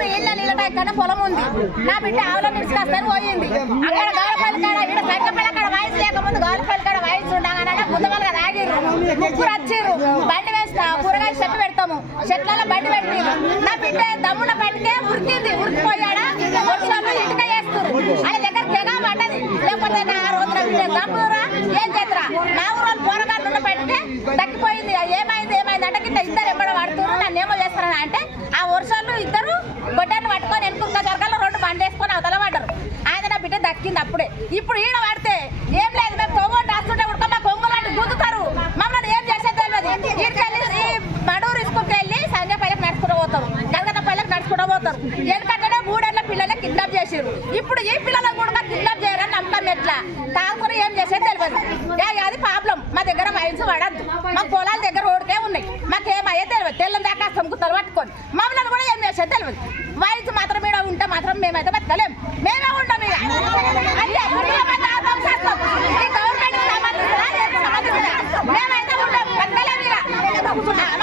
ముందట ఇక్కడ పొలం ఉంది. నా బిడ్డ ఆవుల నిడిచికొస్తాను పోయింది. అక్కడ గౌరపల్లి కాడ ఇక్కడ సంకపల్లి కాడ వాయిస్ లేకముందు గౌరపల్లి కాడ వాయిస్ ఉండగానే ముందమల్ కదా ముగ్గురు వచ్చిర్రు. బండి వేస్తా కూరగాయ చెట్టు పెడతాము. చెట్లలో బండి పెట్టి. నా బిడ్డ దమ్మున పట్టుకే ఉరికింది ఉరికిపోయాడా? వర్షాలు ఇటుక వేస్తారు ఆయన దగ్గర తెగ పడ్డది. లేకపోతే నా రోజున దమ్మురా? ఏం చేద్దరా? నా ఊరు పోరగాళ్ళు దక్కింది అప్పుడే. ఇప్పుడు ఈడ పడితే ఏం లేదు మేము తోగొట్టు రాస్తుంటే ఉడక మా కొంగులాంటి గుద్దుతారు. మమ్మల్ని ఏం చేసేది తెలియదు. ఈడికెళ్ళి ఈ మడూరు ఇసుకుంటే వెళ్ళి సంజయ్ పల్లెకి నడుచుకుంటూ పోతారు. గలగత పల్లెకి నడుచుకుంటూ పోతారు. ఎందుకంటే మూడేళ్ళ పిల్లలే కిడ్నాప్ చేసారు ఇప్పుడు ఈ పిల్లలను కూడా కిడ్నాప్ చేయాలని నమ్మకం ఎట్లా? తాగుకుని ఏం చేసేది తెలియదు. ఏ, అది ప్రాబ్లం మా దగ్గర మైన్స్ పడద్దు. మా పొలాల దగ్గర రోడ్కే ఉన్నాయి. మాకేమయ్యే తెలియదు. తెల్లని దాకా సొమ్ముకుతలు పట్టుకొని మమ్మల్ని కూడా ఏం చేసేది తెలియదు. వైన్స్ మాత్రం ఈడ ఉంటే మాత్రం మేమైతే బతకలేము Ah,